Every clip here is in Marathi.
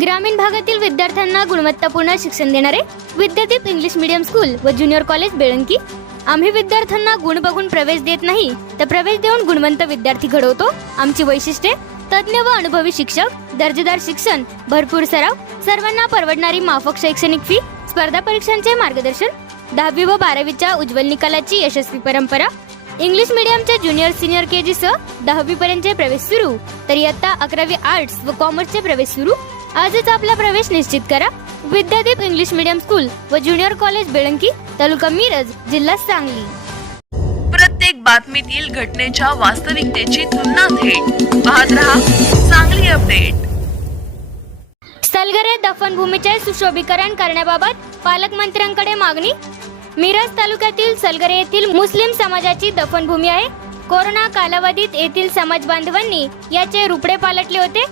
ग्रामीण भागातील विद्यार्थ्यांना गुणवत्तापूर्ण शिक्षण देणारे विद्यादीप इंग्लिश मीडियम स्कूल व ज्युनियर कॉलेज बेळंकी. आम्ही विद्यार्थ्यांना गुण बघून प्रवेश देत नाही, तर प्रवेश देऊन गुणवंत विद्यार्थी घडवतो. आमची वैशिष्ट्ये: तज्ञ व अनुभवी शिक्षक, दर्जेदार शिक्षण, भरपूर सराव, सर्वांना परवडणारी माफक शैक्षणिक फी, स्पर्धा परीक्षांचे मार्गदर्शन, 10वी व 12वीच्या उज्ज्वल निकालाची यशस्वी परंपरा. इंग्लिश मीडियमच्या ज्युनियर सिनियर केजी सह 10वी पर्यंतचे प्रवेश सुरू, तर इयत्ता 11वी आर्ट्स व कॉमर्सचे प्रवेश सुरू. आजच आपला प्रवेश निश्चित करा. विद्यादीप इंग्लिश मीडियम स्कूल व ज्युनियर कॉलेज बेळंकी, तालुका मिरज, जिल्हा सांगली. प्रत्येक बातमीतील घटनेच्या वास्तविकतेची तुलना थेट पाहत रहा सांगली अपडेट. सलगरे दफनभूमीचे सुशोभीकरण करण्याबाबत पालकमंत्र्यांकडे मागणी. मिरज तालुक्यातील सलगरे येथील मुस्लिम समाजाची दफनभूमी आहे. कोरोना कालावधीत येथील समाज बांधवांनी याचे रुपडे पालटले होते.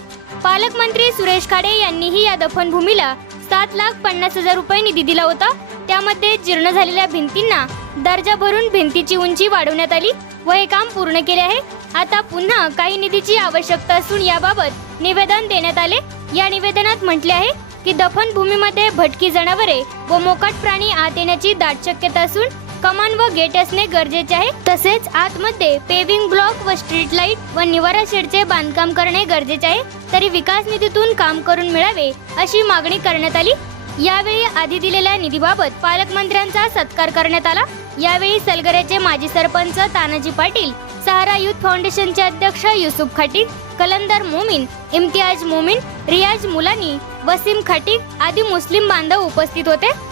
पालकमंत्री सुरेश खाडे यांनीही या दफनभूमीला 7,50,000 रुपये निधी दिला होता. त्यामध्ये जीर्ण झालेल्या भिंतींना दर्जा भरून भिंतीची उंची वाढवण्यात आली व हे काम पूर्ण केले आहे. आता पुन्हा काही निधीची आवश्यकता असून याबाबत निवेदन देण्यात आले. या निवेदनात म्हटले आहे की दफनभूमीमध्ये भटकी जनावरे व मोकाट प्राणी आत येण्याची दाट शक्यता असून कमान व गेट असणे गरजेचे आहे. तसेच आतमध्ये पेविंग ब्लॉक व स्ट्रीट लाईट व निवारा शेडचे बांधकाम करणे गरजेचे आहे. तरी विकास निधीतून काम करून मिळावे अशी मागणी करण्यात आली. यावेळी आधी दिलेल्या निधीबाबत पालकमंत्र्यांचा सत्कार करण्यात आला. यावेळी सलगरेचे माजी सरपंच तानाजी पाटील, सहारा युथ फाउंडेशनचे अध्यक्ष युसुफ खटीक, कलंदर मोमीन, इम्तियाज मोमीन, रियाज मुलानी, वसीम खटीक आदी मुस्लिम बांधव उपस्थित होते.